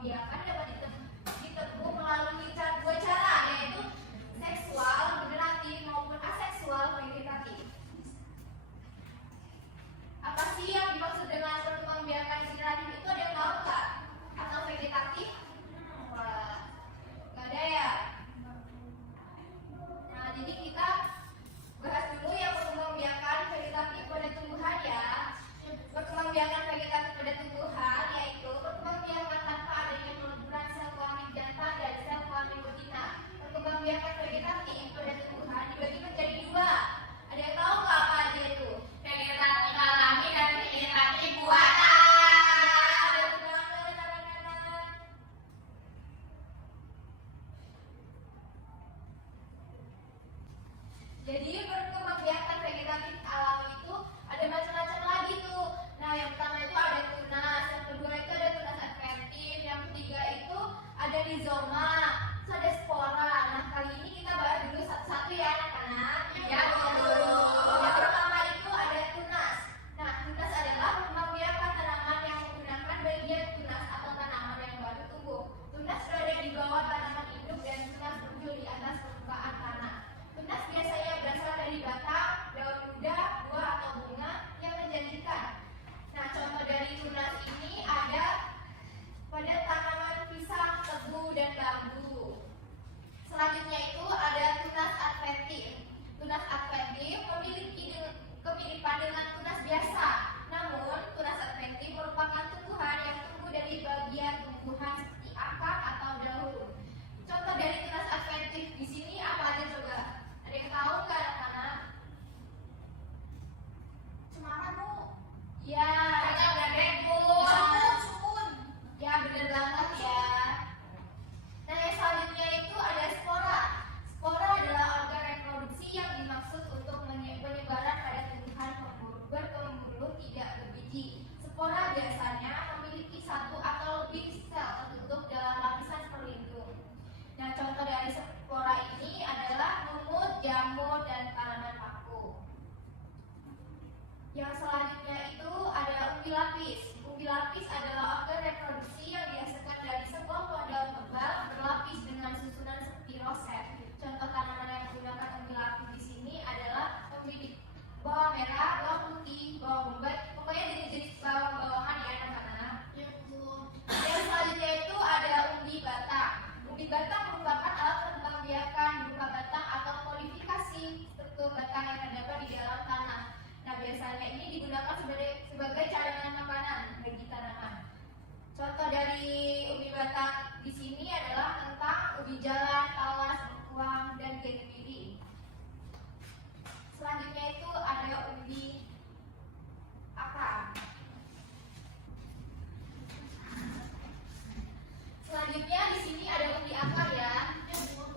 perkembangbiakan dapat ditempuh melalui dua cara, yaitu seksual generatif maupun aseksual vegetatif. Apa sih yang dimaksud dengan perkembangbiakan generatif itu, ada yang tahu nggak? Atau vegetatif? Wah, nggak ada ya. Nah, jadi kita bahas dulu yang perkembangbiakan vegetatif pada tumbuhan ya. Perkembangbiakan vegetatif pada tumbuhan yaitu perkembangbiakan tanpa adanya peleburan sel kelamin jantan dan sel kelamin betina. Perkembangbiakan vegetatif pada tumbuhan dibagi menjadi dua. Ada yang tahu nggak apa aja itu? Vegetatif alami dan vegetatif buatan. Jadi perkembangbiakan vegetatif alami itu ada macam-macam lagi tuh. Nah, yang pertama itu ada tunas, yang kedua itu ada tunas adventif, yang ketiga itu ada rizoma, terus ada spora. Nah, kali ini kita bahas dulu satu-satu ya anak-anak. Ya, Bu. Yang pertama itu ada tunas. Nah, tunas adalah perkembangbiakan tanaman yang menggunakan bagian tunas atau tanaman yang baru tumbuh. Tunas berada di bawah tanaman induk dan tunas muncul di atas permukaan tanah. Tunas biasanya berasal dari batang, daun muda, buah atau bunga yang menjanjikan. Nah, contoh dari tunas ini ada pada tanaman pisang, tebu, dan bambu. Selanjutnya itu ada tunas adventif. Tunas adventif memiliki kemiripan dengan tunas biasa. Namun, tunas adventif merupakan tumbuhan yang tumbuh dari bagian tumbuhan seperti akar atau daun. Contoh dari tunas adventif di sini apa aja coba? Ada yang tahu nggak anak-anak? Cemara, Bu. Ya, Kayaknya bebek, Bu. Sun. Ya, benar banget ya. Nah, yang selanjutnya itu ada spora. Spora adalah organ reproduksi yang dimaksud untuk penyebaran pada tumbuhan berpembuluh tidak berbiji. Spora biasanya memiliki satu atau lebih sel tertutup dalam lapisan pelindung. Nah, contoh dari spora ini adalah lumut, jamur, dan tanaman paku. Yang selanjutnya itu ada umbi lapis. Umbi lapis adalah organ reproduksi yang dihasilkan dari sekelompok daun tebal berlapis dengan susunan seperti roset. Contoh tanaman yang menggunakan umbi lapis di sini adalah umbi bawang merah, bawang putih, bawang bombay, pokoknya jenis-jenis bawang-bawangan ya anak-anak. Ya, Bu. Yang selanjutnya itu ada umbi batang. Umbi batang merupakan alat perkembangbiakan berupa batang atau modifikasi struktur batang yang terdapat di dalam tanah. Nah, biasanya ini digunakan sebagai cadangan makanan bagi tanaman. Contoh dari umbi batang di sini adalah kentang, ubi jalan, talas, bengkuang, dan genipiri. Selanjutnya itu ada umbi akar. Selanjutnya di sini ada umbi akar ya.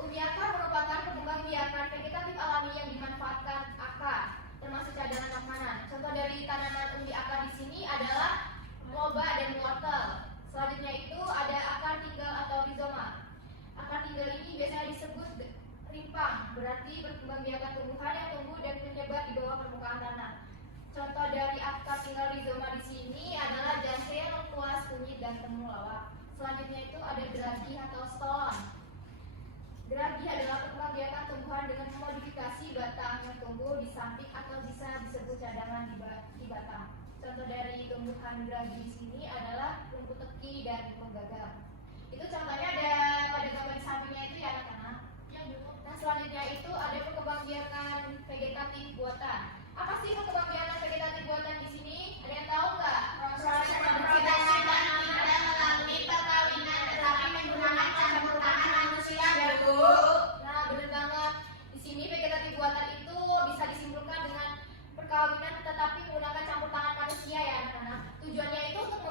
Umbi akar merupakan perkembangbiakan vegetatif alami yang dimanfaatkan akar, termasuk cadangan makanan. Contoh dari tanaman umbi akar di sini adalah loba dan wortel. Selanjutnya itu ada akar tinggal atau rizoma. Akar tinggal ini biasanya disebut rimpang, berarti perkembangbiakan tumbuhan yang tumbuh dan menyebar di bawah permukaan tanah. Contoh dari akar tinggal rizoma di sini adalah jahe, lengkuas, kunyit, dan temulawak. Selanjutnya itu ada geragi atau stolon. Geragi adalah perkembangbiakan tumbuhan dengan memodifikasi batang yang tumbuh di samping atau bisa disebut cadangan di batang. Contoh dari tumbuhan geragi di sini adalah rumput teki dan penggagal. Itu contohnya ada pada gambar di sampingnya itu ya anak-anak. Ya, Bu. Nah, selanjutnya itu ada perkembangbiakan vegetatif buatan. Apa sih perkembangbiakan vegetatif buatan di sini? Ada yang tahu nggak? Proses reproduksi tanaman melalui perkawinan tetapi menggunakan campur tangan manusia, ya, Bu. Nah, benar banget. Di sini vegetatif buatan itu bisa disimpulkan dengan perkawinan tetapi menggunakan campur tangan manusia ya anak-anak. Tujuannya itu untuk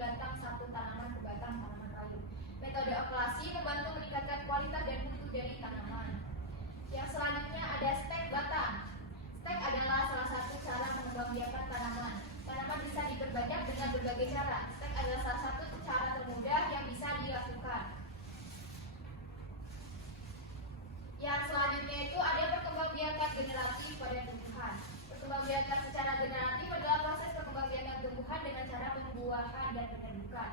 batang satu tanaman ke batang tanaman lain. Metode okulasi membantu meningkatkan kualitas dan mutu dari tanaman. Yang selanjutnya ada stek batang. Stek adalah salah satu cara mengembangbiakan tanaman. Tanaman bisa diperbanyak dengan berbagai cara. Stek adalah salah satu cara termudah yang bisa dilakukan. Yang selanjutnya itu ada perkembangbiakan generatif pada tumbuhan. Perkembangbiakan secara generatif adalah proses perkembangbiakan tumbuhan dengan cara pembuahan dan penyerbukan.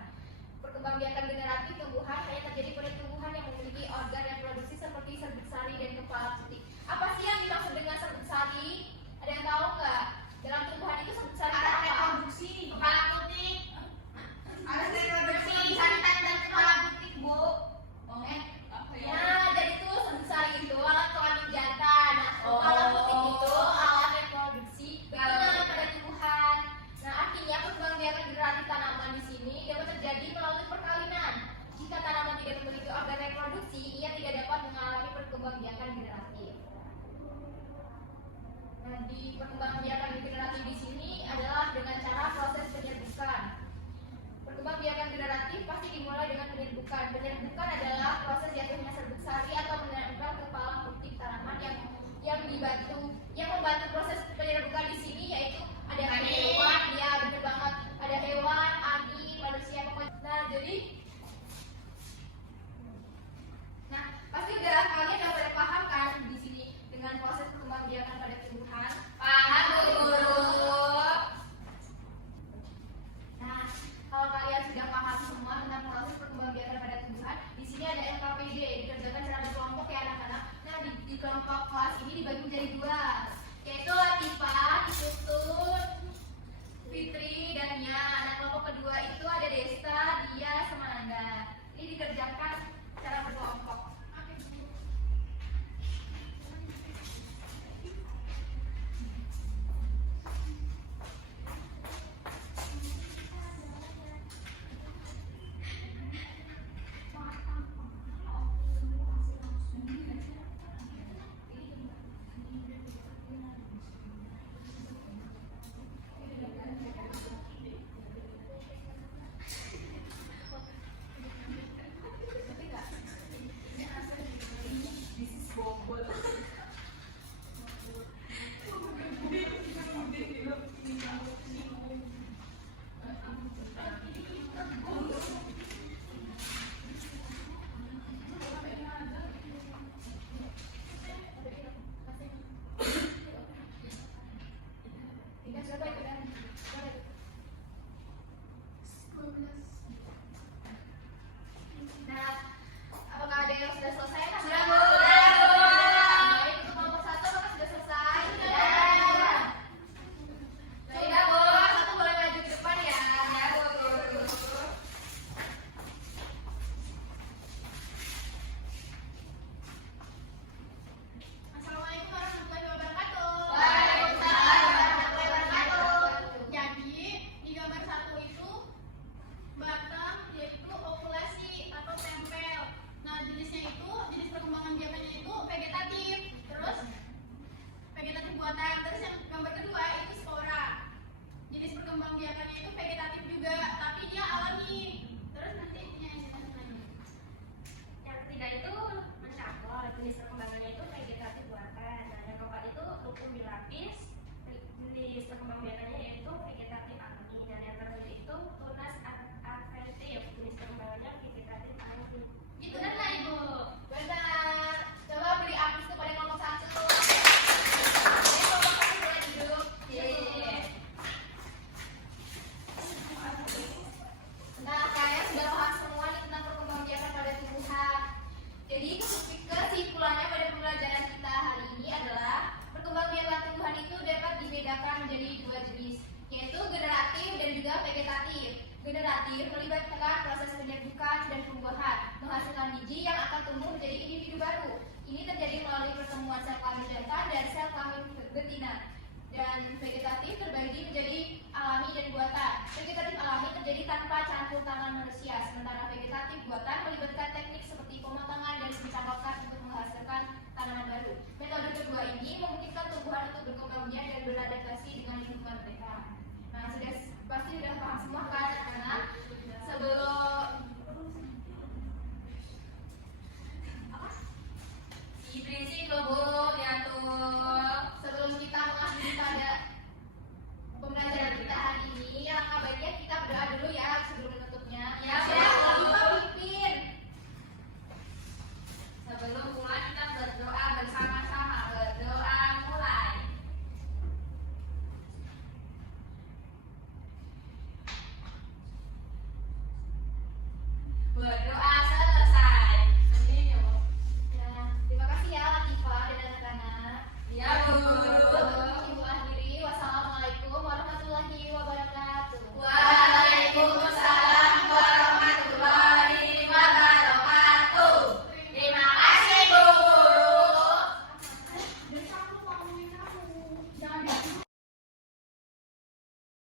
Perkembangbiakan generatif tumbuhan hanya terjadi pada tumbuhan yang memiliki organ reproduksi seperti serbuk sari dan kepala putih. Apa sih yang dimaksud dengan serbuk sari? Ada yang tahu nggak? Dalam tumbuhan itu serbuk sari Ada apa? reproduksi, kepala putih. Ada reproduksi jantan dan kepala putih, Bu. Nah, jadi itu serbuk sari itu alat kelamin jantan. Nah, kepala putih itu alat reproduksi pada tumbuhan. Nah, artinya perkembangbiakan generatif tanaman di sini dapat terjadi melalui perkawinan. Jika tanaman tidak memiliki organ reproduksi, ia tidak dapat mengalami perkembangbiakan generatif. Nah, di perkembangbiakan generatif di sini adalah dengan cara proses penyerbukan. Perkembangbiakan generatif pasti dimulai dengan penyerbukan. Penyerbukan adalah proses jatuhnya serbuk sari atau menempel kepala putih tanaman yang membantu proses penyerbukan di sini yaitu ada hewan, ya benar banget, ada hewan, angin, manusia, pokoknya. Nah, pasti udah kalian udah pada paham kan di sini dengan proses perkembangbiakan pada tumbuhan. Paham, Bu Guru. Nah, kalau kalian sudah paham semua tentang proses perkembangbiakan pada tumbuhan, di sini ada LKPD dikerjakan secara berkelompok ya anak-anak. Nah, di kelompok kelas ini dibagi menjadi dua, yaitu Latifah, Tutun, Fitri, dan Nia. Nah, kelompok kedua itu ada Desta, Dia, sama Nanda. Ini dikerjakan secara berkelompok. Nah, apakah ada yang sudah selesai? Sudah, Bu. Baik, untuk kelompok satu apakah sudah selesai? Sudah, Bu. Satu boleh maju ke depan ya. Assalamualaikum warahmatullahi wabarakatuh. Waalaikumsalam warahmatullahi wabarakatuh. Jadi di gambar satu itu batang yaitu okulasi atau tempel. Nah jenisnya itu jenis perkembangan biakannya itu vegetatif. Terus vegetatif buatan. Terus yang gambar kedua itu spora. Jenis perkembang biakannya itu vegetatif juga, tapi dia alami. Terus nanti yang Yang ketiga itu mencampur, jenis perkembangannya itu vegetatif buatan. Nah, yang keempat itu rukun dilapis, jenis perkembangbiakannya yaitu vegetatif alami. Dan yang terakhir itu tunas adventif, jenis perkembangannya vegetatif alami. itu kan lah Ibu. Benar. Coba beri aplaus kepada kelompok satu. Jadi kelompok satu boleh duduk. Nah, kalian sudah paham semua nih tentang perkembangbiakan pada tumbuhan. Jadi kesimpulannya pada pembelajaran kita hari ini adalah perkembangbiakan tumbuhan itu dapat dibedakan menjadi dua jenis, yaitu generatif dan juga vegetatif. Generatif melibatkan proses penyerbukan dan pembuahan, menghasilkan biji yang akan tumbuh menjadi individu baru. Ini terjadi melalui pertemuan sel kelamin jantan dan sel kelamin betina. Dan vegetatif terbagi menjadi alami dan buatan. Vegetatif alami terjadi tanpa campur tangan manusia, sementara vegetatif buatan melibatkan teknik seperti pematangan dan pencampuran untuk menghasilkan tanaman baru. Metode kedua ini memungkinkan tumbuhan untuk berkembang biak dan beradaptasi dengan lingkungan mereka. Nah, pasti sudah paham semua kan anak-anak? berdoa